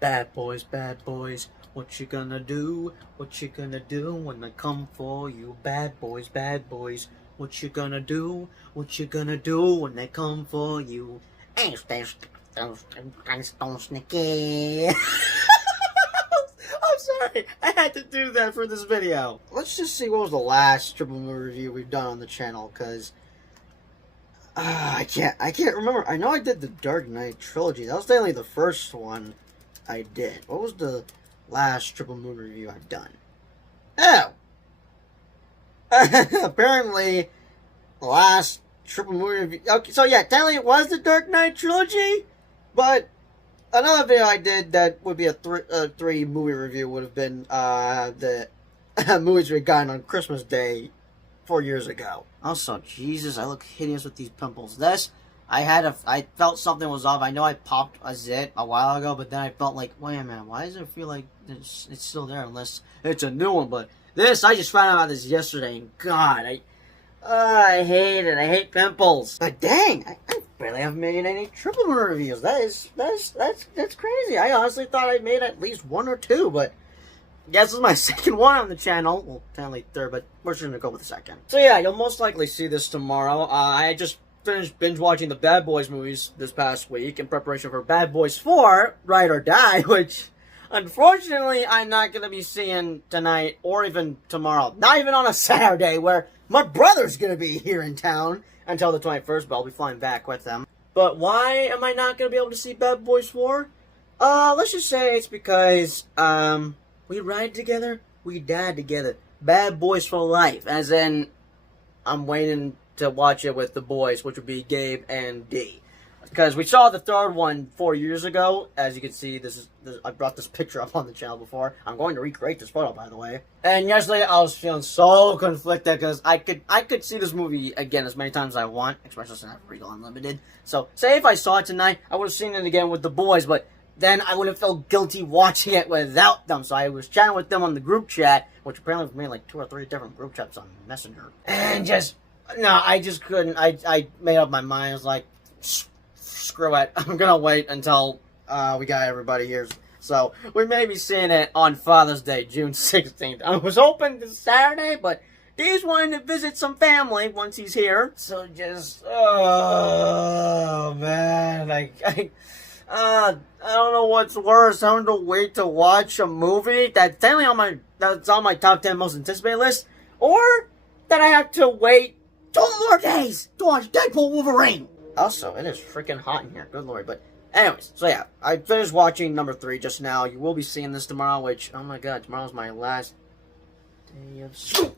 bad boys, what you gonna do? What you gonna do when they come for you? Bad boys, what you gonna do? What you gonna do when they come for you? I'm sorry, I had to do that for this video. Let's just see what was the last triple movie review we've done on the channel, because I can't remember. I know I did the Dark Knight Trilogy. That was definitely the first one I did. What was the last triple movie review I've done? Oh! Apparently, the last triple movie review... Okay, so yeah, technically it was the Dark Knight Trilogy, but another video I did that would be a three movie review would have been the movies we got on Christmas Day 4 years ago. Also, Jesus, I look hideous with these pimples. I felt something was off. I know I popped a zit a while ago, but then I felt like, wait a minute, why does it feel like it's still there unless it's a new one? But this, I just found out about this yesterday, and God, I hate it. I hate pimples. But dang, I barely have made any triple movie reviews. That's crazy. I honestly thought I made at least one or two, but I guess this is my second one on the channel. Well, technically third, but we're just gonna go with the second. So yeah, you'll most likely see this tomorrow. I just finished binge watching the Bad Boys movies this past week in preparation for Bad Boys 4, Ride or Die, which unfortunately I'm not gonna be seeing tonight or even tomorrow. Not even on a Saturday where my brother's gonna be here in town until the 21st, but I'll be flying back with them. But why am I not gonna be able to see Bad Boys 4? Let's just say it's because, we ride together, we die together. Bad Boys for life. As in, I'm waiting to watch it with the boys, which would be Gabe and D. Because we saw the third one 4 years ago. As you can see, I brought this picture up on the channel before. I'm going to recreate this photo, by the way. And yesterday, I was feeling so conflicted because I could see this movie again as many times as I want, especially since I have Regal Unlimited. So, say if I saw it tonight, I would have seen it again with the boys, but then I would have felt guilty watching it without them. So I was chatting with them on the group chat, which apparently we've made like 2 or 3 different group chats on Messenger. And I just couldn't. I made up my mind. I was like, screw it. I'm gonna wait until we got everybody here. So we may be seeing it on Father's Day, June 16th. I was hoping this Saturday, but Dee's wanting to visit some family once he's here. So just, oh man, I don't know what's worse. Having to wait to watch a movie that's technically that's on my top 10 most anticipated list, or that I have to wait 2 more days to watch Deadpool Wolverine. Also, it is freaking hot in here. Good lord. But anyways, so yeah, I finished watching number 3 just now. You will be seeing this tomorrow, which, oh my god, tomorrow's my last day of school.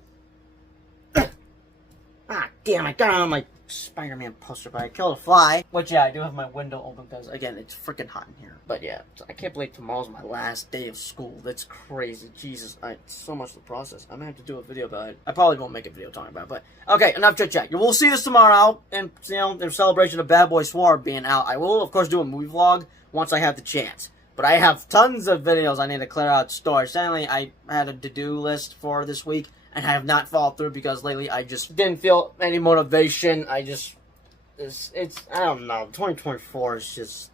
Ah, damn, I got on my Spider-Man poster, but I killed a fly. Which, yeah, I do have my window open because, again, it's freaking hot in here. But yeah, so I can't believe tomorrow's my last day of school. That's crazy. Jesus, it's so much to process. I'm gonna have to do a video about it. I probably won't make a video talking about it, but okay, enough chit-chat. You will see this tomorrow, and, you know, in celebration of Bad Boys 4 being out. I will, of course, do a movie vlog once I have the chance. But I have tons of videos I need to clear out storage. Sadly, I had a to-do list for this week, and I have not followed through because lately I just didn't feel any motivation. I don't know, 2024 is just,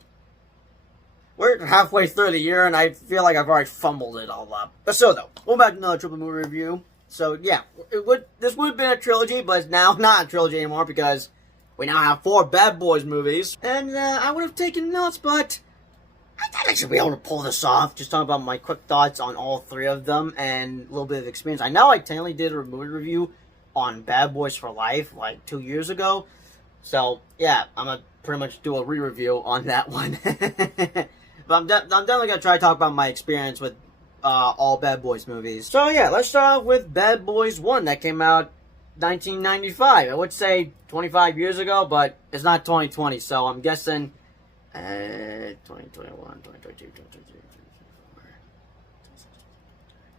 we're halfway through the year and I feel like I've already fumbled it all up. But so though, going back to another triple movie review. So yeah, this would have been a trilogy, but it's now not a trilogy anymore because we now have 4 Bad Boys movies. And I would have taken notes, but I thought I should be able to pull this off. Just talking about my quick thoughts on all 3 of them and a little bit of experience. I know I technically did a movie review on Bad Boys for Life like 2 years ago. So, yeah, I'm going to pretty much do a re-review on that one. But I'm definitely going to try to talk about my experience with all Bad Boys movies. So, yeah, let's start off with Bad Boys 1 that came out 1995. I would say 25 years ago, but it's not 2020, so I'm guessing 2021, 2022, 2023,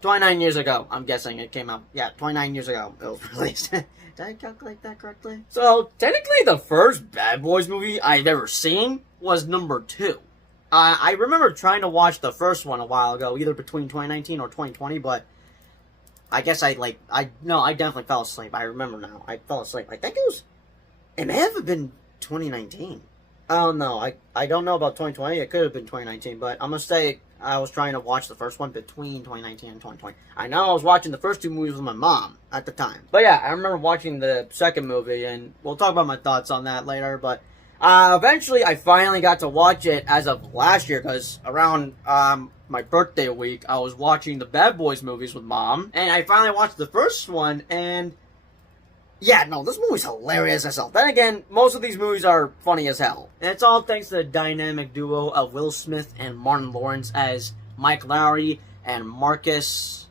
29 years ago, I'm guessing it came out. Yeah, 29 years ago it was released. Did I calculate that correctly? So, technically the first Bad Boys movie I've ever seen was number 2. I remember trying to watch the first one a while ago, either between 2019 or 2020, but I guess I definitely fell asleep. I remember now. I fell asleep. I think it may have been 2019. I don't know. I don't know about 2020. It could have been 2019, but I'm going to say I was trying to watch the first one between 2019 and 2020. I know I was watching the first two movies with my mom at the time. But yeah, I remember watching the second movie, and we'll talk about my thoughts on that later. But eventually, I finally got to watch it as of last year, because around my birthday week, I was watching the Bad Boys movies with Mom, and I finally watched the first one, and yeah, no, this movie's hilarious as hell. Then again, most of these movies are funny as hell. And it's all thanks to the dynamic duo of Will Smith and Martin Lawrence as Mike Lowry and Marcus...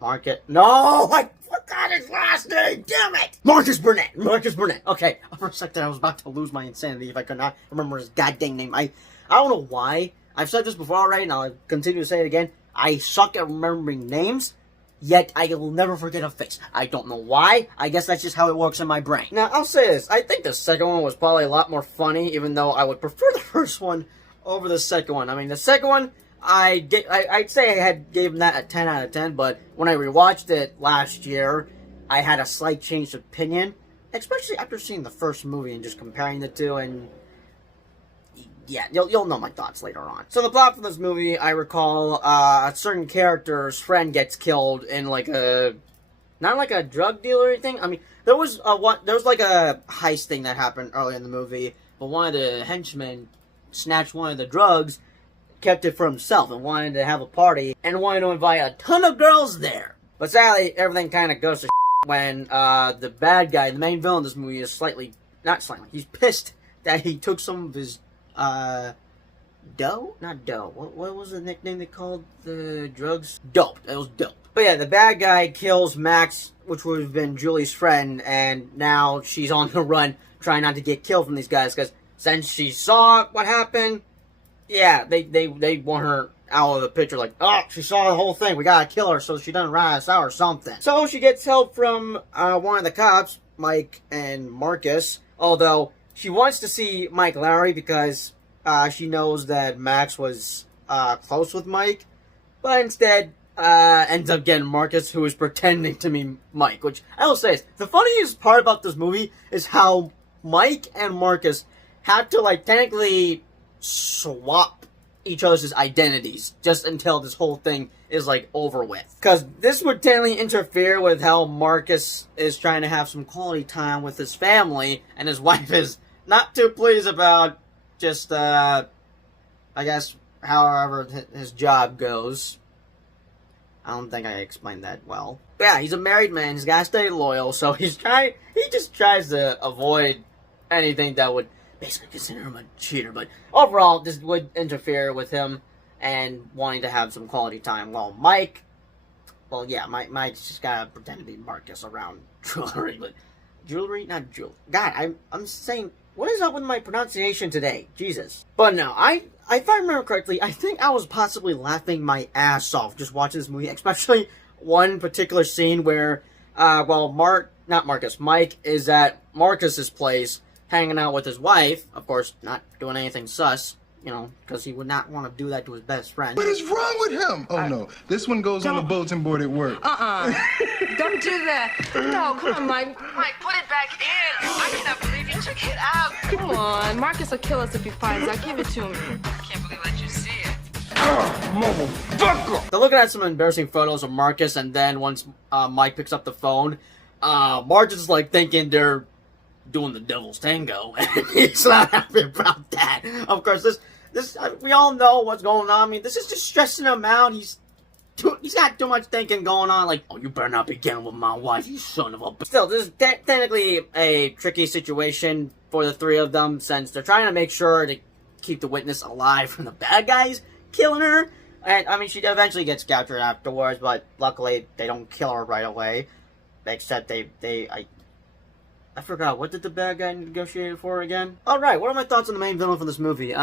No! I forgot his last name! Damn it! Marcus Burnett! Marcus Burnett. Okay, for a second I was about to lose my insanity if I could not remember his goddamn name. I don't know why. I've said this before already, and I'll continue to say it again. I suck at remembering names. Yet, I will never forget a face. I don't know why. I guess that's just how it works in my brain. Now, I'll say this. I think the second one was probably a lot more funny, even though I would prefer the first one over the second one. I mean, the second one, I'd say I gave that a 10 out of 10, but when I rewatched it last year, I had a slight change of opinion, especially after seeing the first movie and just comparing the two, and yeah, you'll know my thoughts later on. So the plot for this movie, I recall, a certain character's friend gets killed in like not like a drug deal or anything. I mean, there was like a heist thing that happened early in the movie, but one of the henchmen snatched one of the drugs, kept it for himself, and wanted to have a party, and wanted to invite a ton of girls there. But sadly, everything kind of goes to when the bad guy, the main villain of this movie, is he's pissed that he took some of his dough? Not dough. What was the nickname they called the drugs? Dope. It was dope. But yeah, the bad guy kills Max, which would have been Julie's friend, and now she's on the run, trying not to get killed from these guys, because since she saw what happened, yeah, they want her out of the picture, like, oh, she saw the whole thing, we gotta kill her so she doesn't rat us out or something. So she gets help from one of the cops, Mike and Marcus, although she wants to see Mike Lowry because she knows that Max was close with Mike, but instead ends up getting Marcus, who is pretending to be Mike, which I will say is, the funniest part about this movie is how Mike and Marcus have to, like, technically swap each other's identities just until this whole thing is, like, over with. Because this would technically interfere with how Marcus is trying to have some quality time with his family, and his wife is not too pleased about just, I guess, however his job goes. I don't think I explained that well. But yeah, he's a married man, he's gotta stay loyal, so he just tries to avoid anything that would basically consider him a cheater. But overall, this would interfere with him and wanting to have some quality time. Well, Mike's just gotta pretend to be Marcus around jewelry, but jewelry? Not jewelry. God, I'm saying, what is up with my pronunciation today? Jesus. But no, if I remember correctly, I think I was possibly laughing my ass off just watching this movie, especially one particular scene where, Mike is at Marcus's place, hanging out with his wife, of course, not doing anything sus, you know, because he would not want to do that to his best friend. What is wrong with him? Oh, no. This one goes on the bulletin board at work. Don't do that. No, come on, Mike. Mike, put it back in. I cannot believe you took it out. Come on. Marcus will kill us if he finds out. Give it to me. I can't believe I let you see it. Motherfucker! They're looking at some embarrassing photos of Marcus, and then once Mike picks up the phone, Marcus is like thinking they're doing the devil's tango, and he's not happy about that. Of course, this we all know what's going on. I mean, this is just stressing him out. He's got too much thinking going on. Like, oh, you better not be getting with my wife, you son of a. But still, this is technically a tricky situation for the three of them, since they're trying to make sure to keep the witness alive from the bad guys killing her. And I mean, she eventually gets captured afterwards, but luckily they don't kill her right away. Except I forgot, what did the bad guy negotiate for again? Alright, what are my thoughts on the main villain for this movie?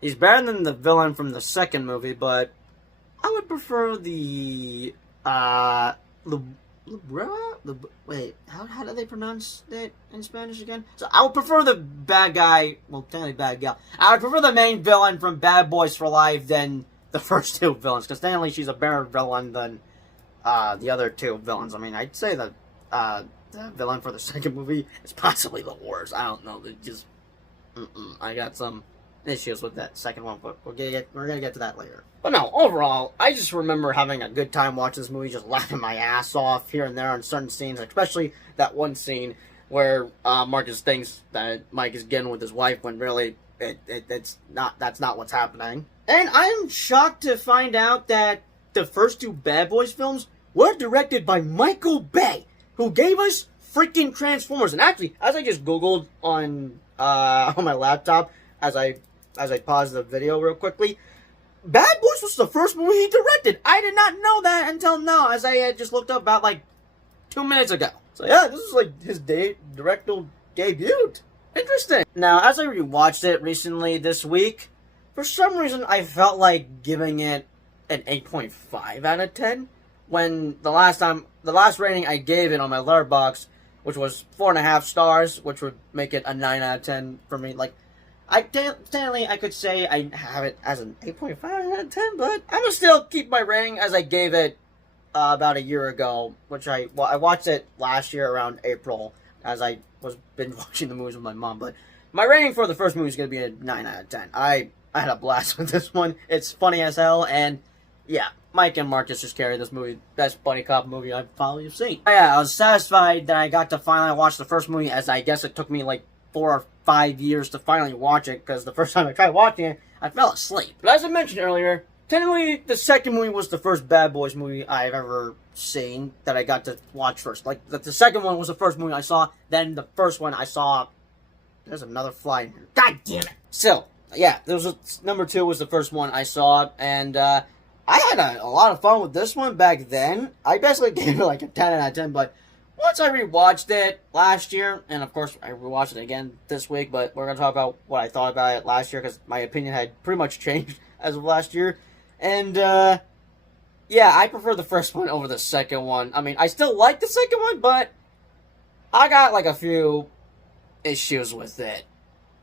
He's better than the villain from the second movie, but I would prefer the, wait, how do they pronounce that in Spanish again? So, I would prefer the bad guy, well, technically bad gal. I would prefer the main villain from Bad Boys for Life than the first two villains, because technically she's a better villain than, the other two villains. I mean, I'd say that the villain for the second movie is possibly the worst. I don't know. It just, I got some issues with that second one, but we're gonna get to that later. But no, overall, I just remember having a good time watching this movie, just laughing my ass off here and there on certain scenes, especially that one scene where Marcus thinks that Mike is getting with his wife when really that's not what's happening. And I'm shocked to find out that the first two Bad Boys films were directed by Michael Bay, who gave us freaking Transformers. And actually, as I just Googled on my laptop, as I paused the video real quickly, Bad Boys was the first movie he directed. I did not know that until now, as I had just looked up about like 2 minutes ago. So yeah, this is like his directorial debut. Interesting. Now, as I rewatched it recently this week, for some reason I felt like giving it an 8.5 out of 10. When the last rating I gave it on my Letterboxd, which was 4.5 stars, which would make it a 9 out of 10 for me. Like, technically I could say I have it as an 8.5 out of 10, but I'm gonna still keep my rating as I gave it about a year ago, which I watched it last year around April, as I was been watching the movies with my mom. But my rating for the first movie is gonna be a 9 out of 10. I had a blast with this one. It's funny as hell, and yeah, Mike and Marcus just carry this movie. Best buddy cop movie I've probably seen. Yeah, I was satisfied that I got to finally watch the first movie, as I guess it took me like 4 or 5 years to finally watch it, because the first time I tried watching it, I fell asleep. But as I mentioned earlier, technically the second movie was the first Bad Boys movie I've ever seen that I got to watch first. Like, the second one was the first movie I saw, then the first one I saw... There's another fly in here. God damn it! So, yeah, number 2 was the first one I saw, and I had a lot of fun with this one back then. I basically gave it like a 10 out of 10, but once I rewatched it last year, and of course I rewatched it again this week, but we're going to talk about what I thought about it last year, because my opinion had pretty much changed as of last year. And, yeah, I prefer the first one over the second one. I mean, I still like the second one, but I got like a few issues with it.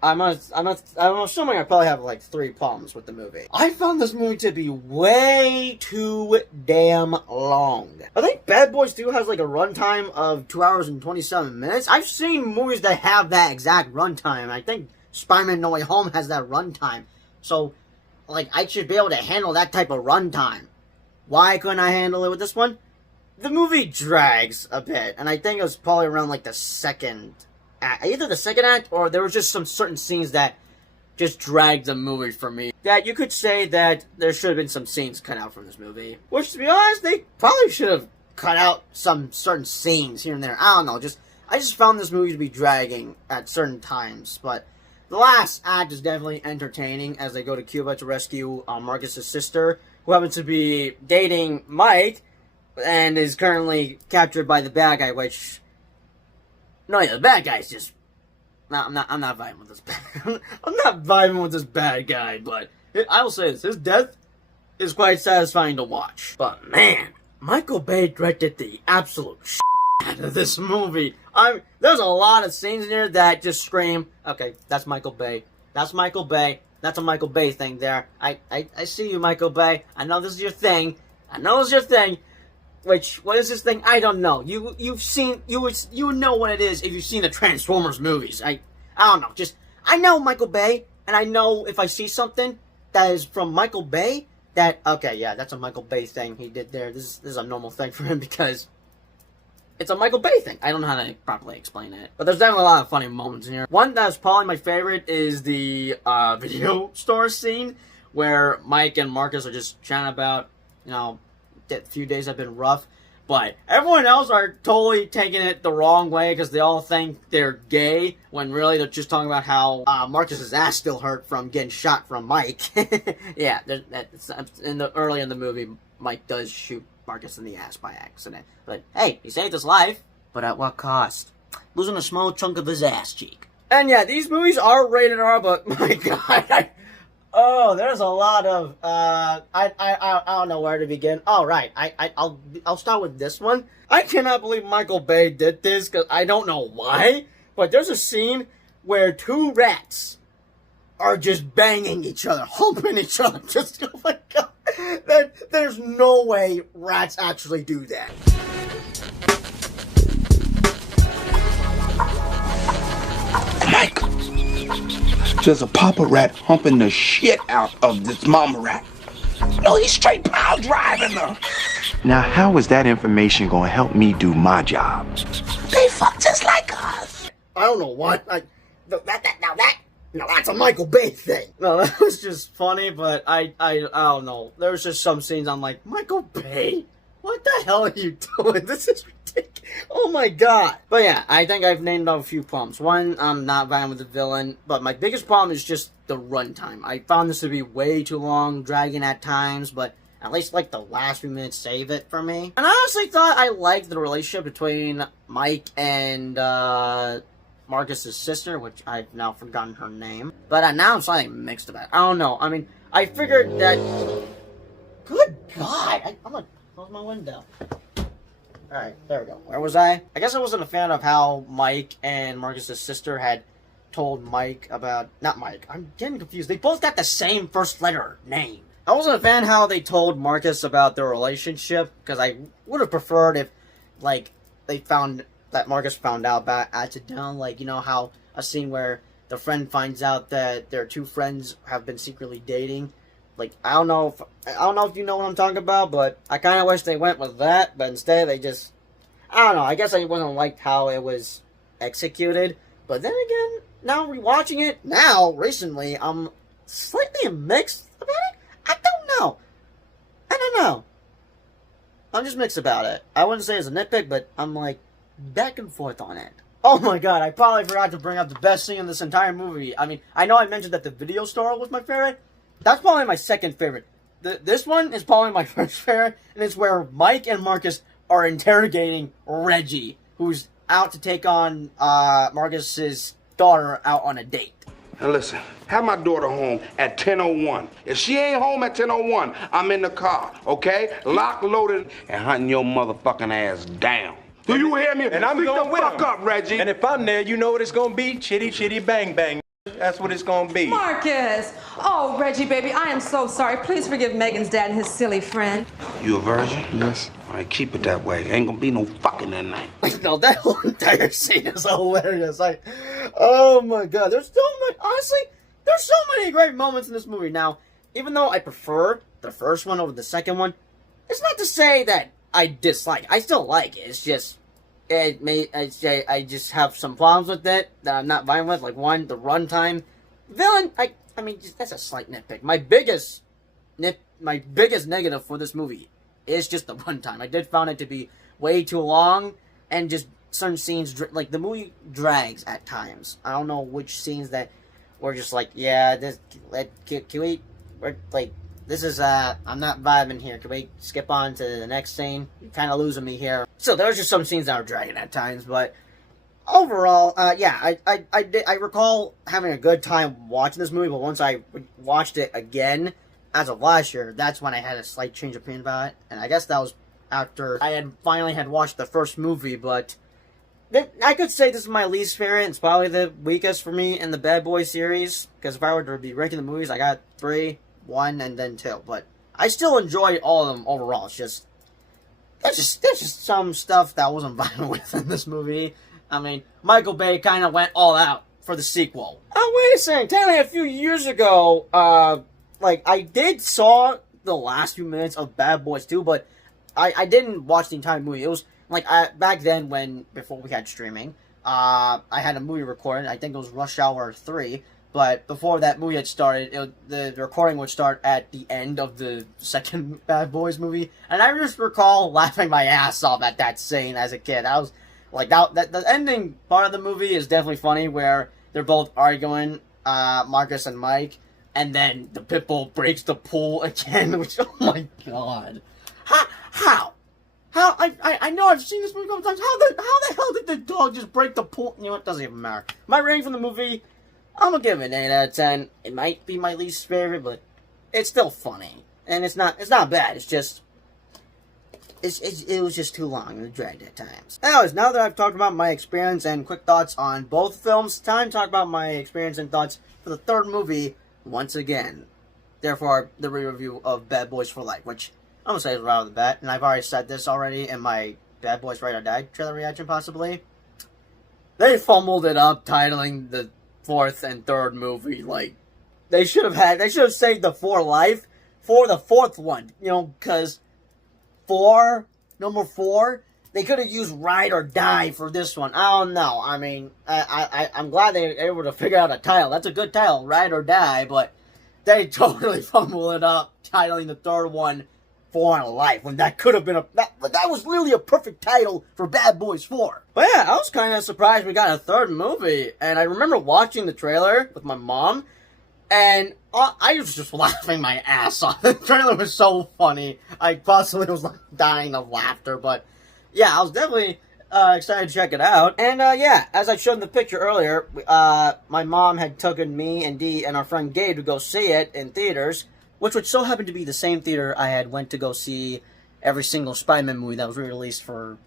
I'm assuming I probably have like 3 problems with the movie. I found this movie to be way too damn long. I think Bad Boys 2 has like a runtime of 2 hours and 27 minutes. I've seen movies that have that exact runtime. I think Spider-Man No Way Home has that runtime. So, like, I should be able to handle that type of runtime. Why couldn't I handle it with this one? The movie drags a bit, and I think it was probably around like the second act, either the second act, or there were just some certain scenes that just dragged the movie for me. That you could say that there should have been some scenes cut out from this movie. Which, to be honest, they probably should have cut out some certain scenes here and there. I don't know, I just found this movie to be dragging at certain times. But the last act is definitely entertaining, as they go to Cuba to rescue Marcus' sister, who happens to be dating Mike, and is currently captured by the bad guy, which... No, yeah, the bad guy's just... No, I'm not vibing with this bad... I'm not vibing with this bad guy, but I will say this, his death is quite satisfying to watch. But man, Michael Bay directed the absolute shit out of this movie. There's a lot of scenes in here that just scream, okay, that's Michael Bay. That's Michael Bay. That's a Michael Bay thing there. I see you, Michael Bay. I know this is your thing. What is this thing? I don't know. You would know what it is if you've seen the Transformers movies. I don't know. I know Michael Bay, and I know if I see something that is from Michael Bay, okay, yeah, that's a Michael Bay thing he did there. This is a normal thing for him, because it's a Michael Bay thing. I don't know how to properly explain it. But there's definitely a lot of funny moments in here. One that's probably my favorite is the video store scene, where Mike and Marcus are just chatting about, that few days have been rough. But everyone else are totally taking it the wrong way, because they all think they're gay, when really they're just talking about how Marcus's ass still hurt from getting shot from Mike. Yeah, early in the movie, Mike does shoot Marcus in the ass by accident. But hey, he saved his life. But at what cost? Losing a small chunk of his ass cheek. And yeah, these movies are rated R, but my god, there's a lot of I don't know where to begin. All right, I'll start with this one. I cannot believe Michael Bay did this, because I don't know why, but there's a scene where 2 rats are just banging each other, humping each other. Just, oh my god, there's no way rats actually do that. Mike! There's a papa rat humping the shit out of this mama rat. No, he's straight pile driving her. Now, how is that information gonna help me do my job? They fuck just like us. I don't know what. No, that's a Michael Bay thing. No, that was just funny, but I don't know. There was just some scenes I'm like, Michael Bay? What the hell are you doing? This is ridiculous. Oh my god. But yeah, I think I've named off a few problems. One, I'm not fine with the villain, but my biggest problem is just the runtime. I found this to be way too long, dragging at times, but at least like the last few minutes save it for me. And I honestly thought I liked the relationship between Mike and Marcus's sister, which I've now forgotten her name. But now I'm slightly mixed about it. I don't know. I mean, I figured that... Good God! I'm gonna close my window. Alright, there we go. Where was I? I guess I wasn't a fan of how Mike and Marcus's sister had told Mike about... Not Mike. I'm getting confused. They both got the same first letter name. I wasn't a fan how they told Marcus about their relationship, because I would have preferred if, like, they found... that Marcus found out about accidentally, like, you know how a scene where the friend finds out that their two friends have been secretly dating. Like, I don't know if you know what I'm talking about, but I kind of wish they went with that, but instead they just, I don't know, I guess I wasn't like how it was executed. But then again, now rewatching it, recently, I'm slightly mixed about it. I don't know. I'm just mixed about it. I wouldn't say it's a nitpick, but I'm like, back and forth on it. Oh my god, I probably forgot to bring up the best scene in this entire movie. I mean, I know I mentioned that the video store was my favorite. That's probably my second favorite. This one is probably my first favorite, and it's where Mike and Marcus are interrogating Reggie, who's out to take on Marcus's daughter out on a date. Now listen, have my daughter home at 10:01. If she ain't home at 10:01, I'm in the car, okay? Lock, loaded, and hunting your motherfucking ass down. Do you hear me? And I'm going with fuck up, Reggie. And if I'm there, you know what it's gonna be? Chitty, chitty, bang, bang. That's what it's gonna be. Marcus! Oh, Reggie, baby, I am so sorry. Please forgive Megan's dad and his silly friend. You a virgin? Yes. All right, keep it that way. Ain't gonna be no fucking that night. No, that whole entire scene is hilarious. Like, oh my god, there's so many, honestly, there's so many great moments in this movie. Now, even though I prefer the first one over the second one, it's not to say that I dislike it. I still like it. It's just, I just have some problems with it that I'm not fine with. Like, one, the runtime. Villain, I mean, just, that's a slight nitpick. My biggest negative for this movie is just the runtime. I did find it to be way too long, and just certain scenes, like, the movie drags at times. I don't know which scenes that were just like, yeah, can we, like, this is, I'm not vibing here. Can we skip on to the next scene? You're kind of losing me here. So there was just some scenes that were dragging at times, but overall, yeah, I recall having a good time watching this movie, but once I watched it again, as of last year, that's when I had a slight change of opinion about it, and I guess that was after I had finally watched the first movie, but I could say this is my least favorite. It's probably the weakest for me in the Bad Boys series, because if I were to be ranking the movies, I got 3, 1, and then 2, but I still enjoy all of them overall. It's just, there's just some stuff that I wasn't vibing with in this movie. I mean, Michael Bay kind of went all out for the sequel. Oh, wait a second, technically a few years ago, like, I did saw the last few minutes of Bad Boys 2, but I didn't watch the entire movie. It was, like, back then before we had streaming, I had a movie recorded. I think it was Rush Hour 3. But before that movie had started, the recording would start at the end of the second Bad Boys movie. And I just recall laughing my ass off at that scene as a kid. I was like, that the ending part of the movie is definitely funny, where they're both arguing, Marcus and Mike, and then the pit bull breaks the pool again, which, oh my god. How? I know I've seen this movie a couple times. How the hell did the dog just break the pool? You know what? Doesn't even matter. My rating from the movie, I'm gonna give it an 8 out of 10. It might be my least favorite, but it's still funny. And it's not bad. It's just, it was just too long and it dragged at times. Anyways, now that I've talked about my experience and quick thoughts on both films, time to talk about my experience and thoughts for the third movie once again. Therefore, the re-review of Bad Boys for Life, which I'm gonna say is right off the bat, and I've already said this already in my Bad Boys Ride or Die trailer reaction, possibly. They fumbled it up, titling the fourth and third movie. Like, they should have saved the 4 life for the fourth one. You know, because number 4, they could have used Ride or Die for this one. I don't know. I mean, I'm glad they were able to figure out a title. That's a good title, Ride or Die, but they totally fumbled it up, titling the third one 4 on Life, when that could have been that was really a perfect title for Bad Boys 4. But yeah, I was kind of surprised we got a third movie, and I remember watching the trailer with my mom, and I was just laughing my ass off. The trailer was so funny. I possibly was like dying of laughter, but yeah, I was definitely excited to check it out. And yeah, as I showed in the picture earlier, my mom had taken me and Dee and our friend Gabe to go see it in theaters, which would so happen to be the same theater I had went to go see every single Spider-Man movie that was re-released for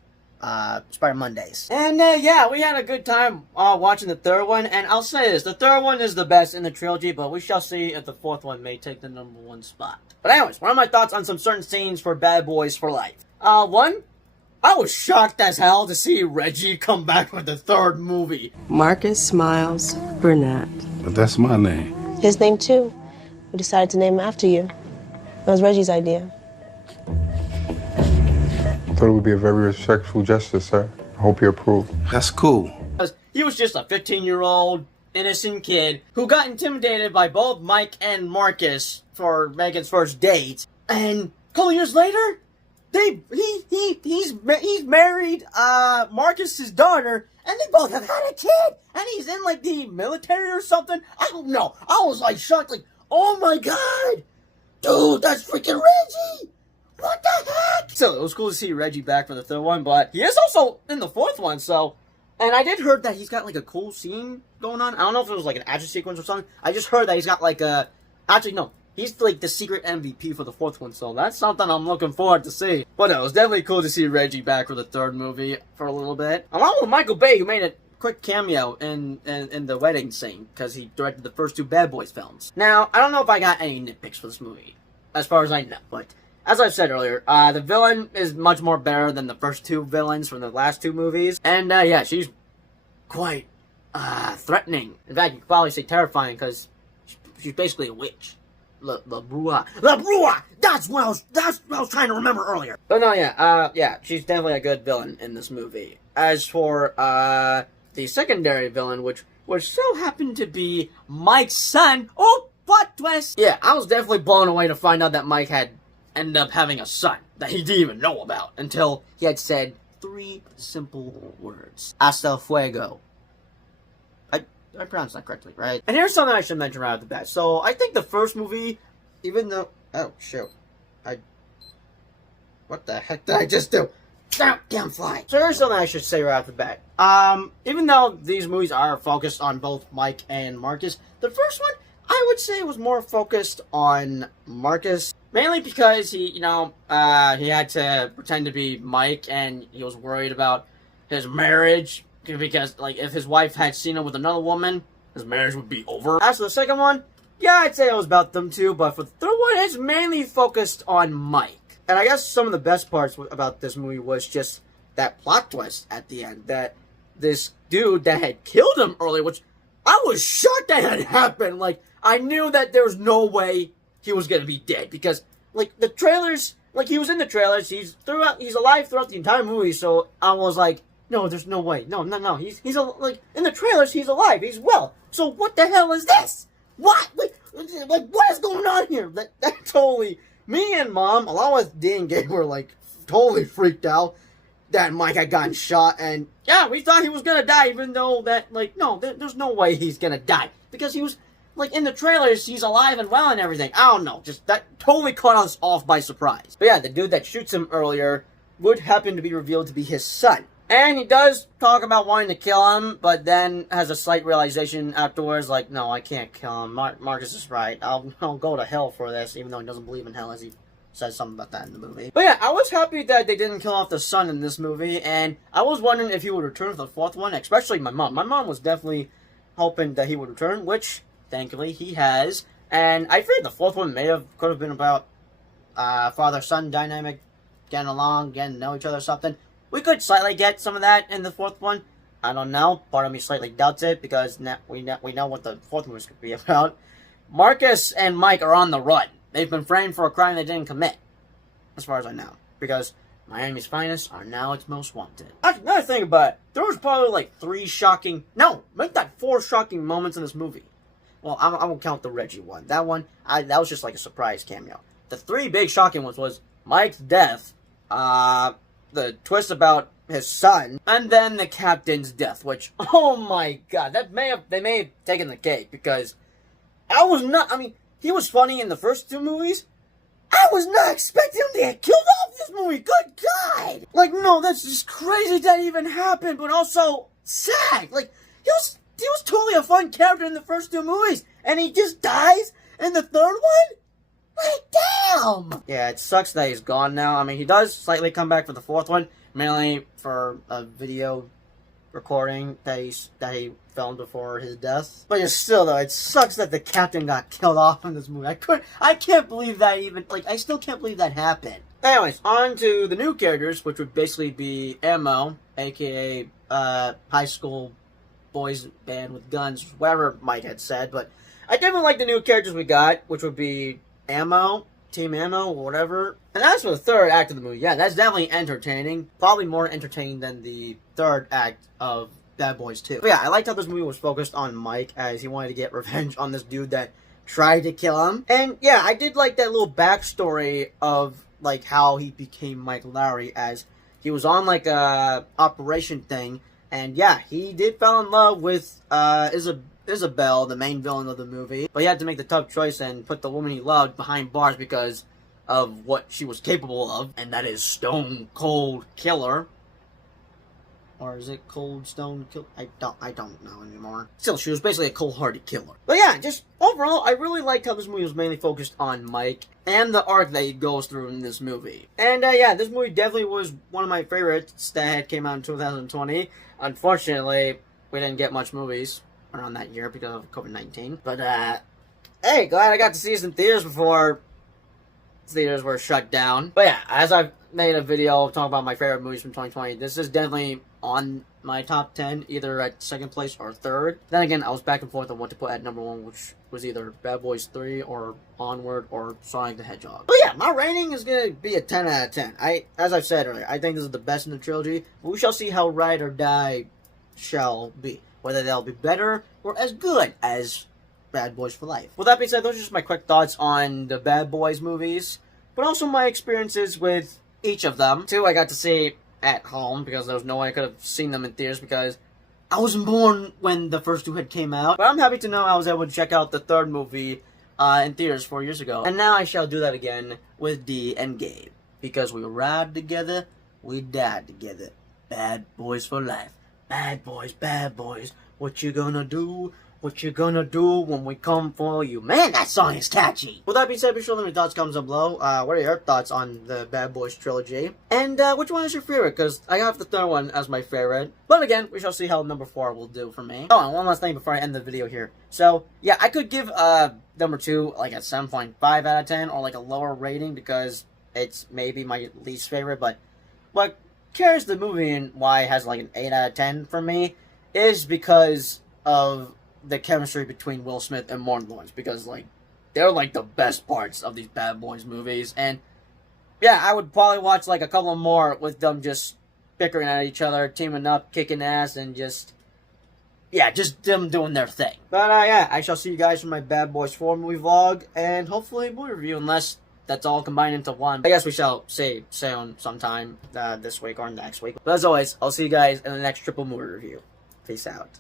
Spider Mondays. And yeah, we had a good time watching the third one, and I'll say this, the third one is the best in the trilogy, but we shall see if the fourth one may take the #1 spot. But anyways, what are my thoughts on some certain scenes for Bad Boys for Life? One, I was shocked as hell to see Reggie come back with the third movie. Marcus Miles Burnett. But that's my name. His name too. We decided to name him after you. It was Reggie's idea. I thought it would be a very respectful gesture, sir. I hope you approve. That's cool. He was just a 15-year-old innocent kid who got intimidated by both Mike and Marcus for Megan's first date, and a couple years later, he's married Marcus's daughter, and they both have had a kid, and he's in like the military or something. I don't know. I was like shocked, like, oh my god, dude, that's freaking Reggie. What the heck? So it was cool to see Reggie back for the third one, but he is also in the fourth one, so. And I did heard that he's got like a cool scene going on. I don't know if it was like an action sequence or something. I just heard that he's got like a. Actually, no. He's like the secret MVP for the fourth one, so that's something I'm looking forward to see. But no, it was definitely cool to see Reggie back for the third movie for a little bit. Along with Michael Bay, who made a quick cameo in the wedding scene, because he directed the first 2 Bad Boys films. Now, I don't know if I got any nitpicks for this movie, as far as I know, but as I've said earlier, the villain is much more better than the first 2 villains from the last 2 movies. And yeah, she's quite threatening. In fact, you could probably say terrifying, because she's basically a witch. La Brua! That's what I was trying to remember earlier. But no, yeah, she's definitely a good villain in this movie. As for the secondary villain, which so happened to be Mike's son. Oh, plot twist! Yeah, I was definitely blown away to find out that Mike had ended up having a son that he didn't even know about until he had said 3 simple words. Hasta fuego. I pronounced that correctly, right? And here's something I should mention right off the bat. So, I think the first movie, even though... Oh, shoot. What the heck did I just do? Damn fly. So here's something I should say right off the bat. Even though these movies are focused on both Mike and Marcus, the first one, I would say was more focused on Marcus. Mainly because he, he had to pretend to be Mike, and he was worried about his marriage. Because, like, if his wife had seen him with another woman, his marriage would be over. As for the second one, yeah, I'd say it was about them too, but for the third one, it's mainly focused on Mike. And I guess some of the best parts about this movie was just that plot twist at the end, that this dude that had killed him earlier, which I was shocked that had happened. Like, I knew that there was no way he was gonna be dead, because, like, the trailers, like, he was in the trailers, he's alive throughout the entire movie, so I was like, no, there's no way. No. He's like, in the trailers, he's alive. He's well. So what the hell is this? What? Like, what is going on here? That totally... Me and Mom, along with Dee and Gabe, were, like, totally freaked out that Mike had gotten shot. And, yeah, we thought he was gonna die, even though that, like, no, there's no way he's gonna die. Because he was, like, in the trailers, he's alive and well and everything. I don't know. Just, that totally caught us off by surprise. But yeah, the dude that shoots him earlier would happen to be revealed to be his son. And he does talk about wanting to kill him, but then has a slight realization afterwards, like, no, I can't kill him. Marcus is right. I'll go to hell for this, even though he doesn't believe in hell, as he says something about that in the movie. But yeah, I was happy that they didn't kill off the son in this movie, and I was wondering if he would return for the fourth one, especially my mom. My mom was definitely hoping that he would return, which, thankfully, he has. And I figured the fourth one could have been about father-son dynamic, getting along, getting to know each other or something. We could slightly get some of that in the fourth one, I don't know. Part of me slightly doubts it because now we know what the fourth movie is going to be about. Marcus and Mike are on the run. They've been framed for a crime they didn't commit, as far as I know, because Miami's finest are now its most wanted. Another thing about it, there was probably like 4 shocking moments in this movie. Well, I won't count the Reggie one. That one, that was just like a surprise cameo. The 3 big shocking ones was Mike's death, the twist about his son, and then the captain's death, which, oh my god, they may have taken the cake, because he was funny in the first 2 movies. I was not expecting him to get killed off this movie. Good God! Like, no, that's just crazy that even happened, but also sad. Like, he was totally a fun character in the first 2 movies, and he just dies in the 3rd one? Like, damn! Yeah, it sucks that he's gone now. I mean, he does slightly come back for the 4th one, mainly for a video recording that he filmed before his death. But still, though, it sucks that the captain got killed off in this movie. I can't believe that even, like, I still can't believe that happened. Anyways, on to the new characters, which would basically be Ammo, aka, high school boys band with guns, whatever Mike had said, but I definitely like the new characters we got, which would be Ammo, Team Ammo, or whatever. And as for the 3rd act of the movie, yeah, that's definitely entertaining. Probably more entertaining than the 3rd act of Bad Boys 2. But yeah, I liked how this movie was focused on Mike, as he wanted to get revenge on this dude that tried to kill him. And yeah, I did like that little backstory of, like, how he became Mike Lowry, as he was on, like, a operation thing. And yeah, he did fall in love with Isabel, the main villain of the movie. But he had to make the tough choice and put the woman he loved behind bars because of what she was capable of. And that is Stone Cold Killer. Or is it Cold Stone Killer? I don't know anymore. Still, she was basically a cold-hearted killer. But yeah, just overall, I really liked how this movie was mainly focused on Mike and the arc that he goes through in this movie. And yeah, this movie definitely was one of my favorites that came out in 2020. Unfortunately, we didn't get much movies around that year because of COVID-19. But hey, glad I got to see this in theaters before theaters were shut down. But yeah, as I've made a video talking about my favorite movies from 2020, this is definitely on my top 10, either at 2nd place or 3rd. Then again, I was back and forth on what to put at number 1, which was either Bad Boys 3 or Onward or Sonic the Hedgehog. But yeah, my rating is going to be a 10 out of 10. As I've said earlier, I think this is the best in the trilogy. But we shall see how Ride or Die shall be. Whether they'll be better or as good as Bad Boys for Life. With that being said, those are just my quick thoughts on the Bad Boys movies, but also my experiences with each of them. 2, I got to see at home because there was no way I could have seen them in theaters because I wasn't born when the first 2 had came out. But I'm happy to know I was able to check out the 3rd movie in theaters 4 years ago. And now I shall do that again with Dee and Gabe. Because we ride together, we die together. Bad Boys for Life. Bad boys, what you gonna do? What you gonna do when we come for you? Man, that song is catchy! With that being said, be sure to leave your thoughts, comments down below. What are your thoughts on the Bad Boys trilogy? And which one is your favorite? Because I have the 3rd one as my favorite. But again, we shall see how number 4 will do for me. Oh, and one last thing before I end the video here. So, yeah, I could give number 2 like a 7.5 out of 10 or like a lower rating because it's maybe my least favorite. But what carries the movie and why it has like an 8 out of 10 for me is because of the chemistry between Will Smith and Martin Lawrence, because like they're like the best parts of these Bad Boys movies. And yeah, I would probably watch like a couple more with them just bickering at each other, teaming up, kicking ass, and just them doing their thing. But yeah, I shall see you guys for my Bad Boys 4 movie vlog and hopefully a movie review, unless that's all combined into one. I guess we shall say soon sometime this week or next week. But as always, I'll see you guys in the next triple movie review. Peace out.